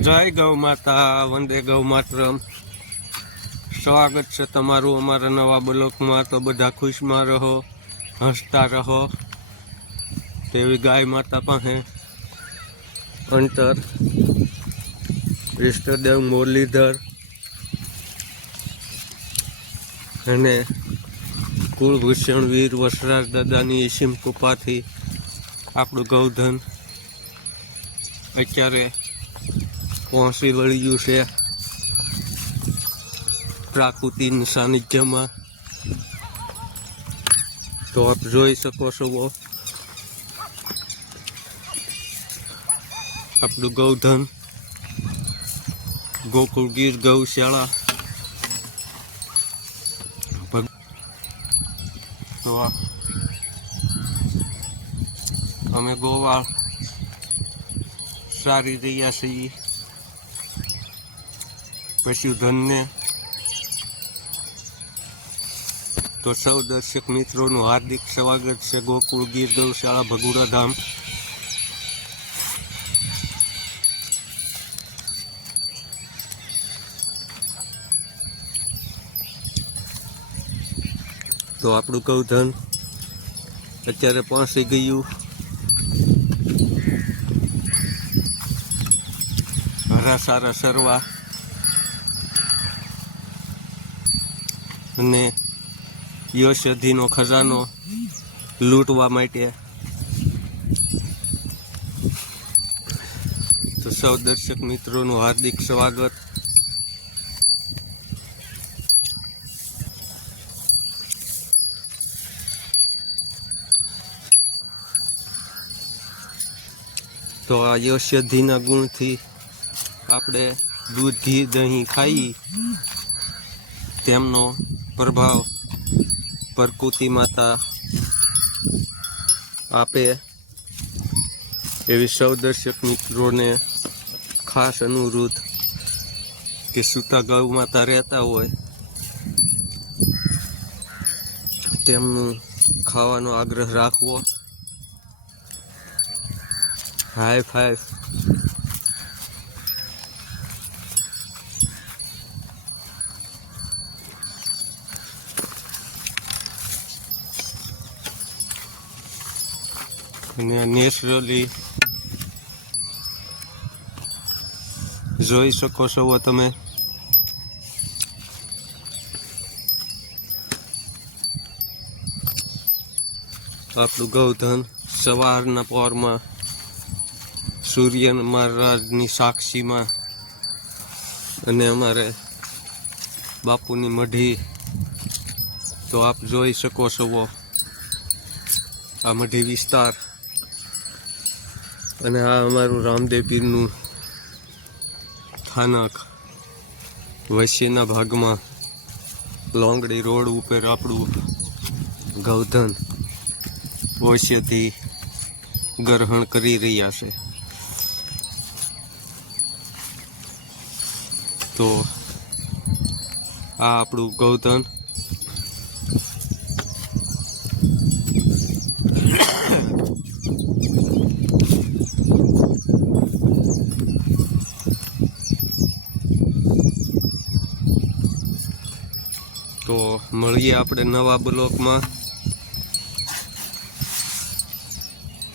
જય ગૌ માતા, વંદે ગૌ માતરમ। સ્વાગત છે તમારું અમારા નવા બ્લોકમાં। તો બધા ખુશમાં રહો, હસતા રહો તેવી ગાય માતા પાસે અંતર ઈષ્ટદેવ મુરલીધર અને કુળભૂષણ વીર વસરાજ દાદાની ઈસીમ કૃપાથી આપણું ગૌધન અત્યારે પહોંચી વળ્યું છે પ્રાકૃતિક સાનિધ્યમાં। તો આપ જોઈ શકો છો આપણું ગૌધન ગોકુળ ગીર ગૌશાળા। તો અમે ગોવાળ સારી રહ્યા છીએ પશુધનને। તો સૌ દર્શક મિત્રોનું હાર્દિક સ્વાગત છે ગોકુળ ગીર ગૌશાળા ભગુડા ધામ। તો આપણું ગૌધન અત્યારે પહોંચી ગયું હરા સારા સરવા અને યશધીનો ખજાનો લૂંટવા માટે। તો સૌ દર્શક મિત્રોનું હાર્દિક સ્વાગત। તો આ યશધીના ગુણથી આપણે દૂધ ઘી દહીં ખાઈ તેમનો પ્રભાવ પ્રકૃતિ માતા આપે એવી સૌ દર્શક મિત્રોને ખાસ અનુરોધ કે સૂતા ગૌ માતા રહેતા હોય તેમનું ખાવાનો આગ્રહ રાખવો। High five. અને નેચરલી જોઈ શકો છો તમે આપણું ગૌધન સવારના પહોરમાં સૂર્ય મહારાજની સાક્ષીમાં અને અમારે બાપુની મઢી। તો આપ જોઈ શકો છો આ મઢી વિસ્તાર અને આ અમારું રામદેવ પીરનું સ્થાનક વૈશ્યના ભાગમાં લોંગડી રોડ ઉપર આપણું ગૌધન વૈશ્યથી ગ્રહણ કરી રહ્યા છે। તો આ આપણું ગૌધન તો મળીએ આપણે નવા બ્લોકમાં।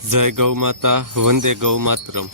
જય ગૌ માતા, વંદે ગૌ માતરમ।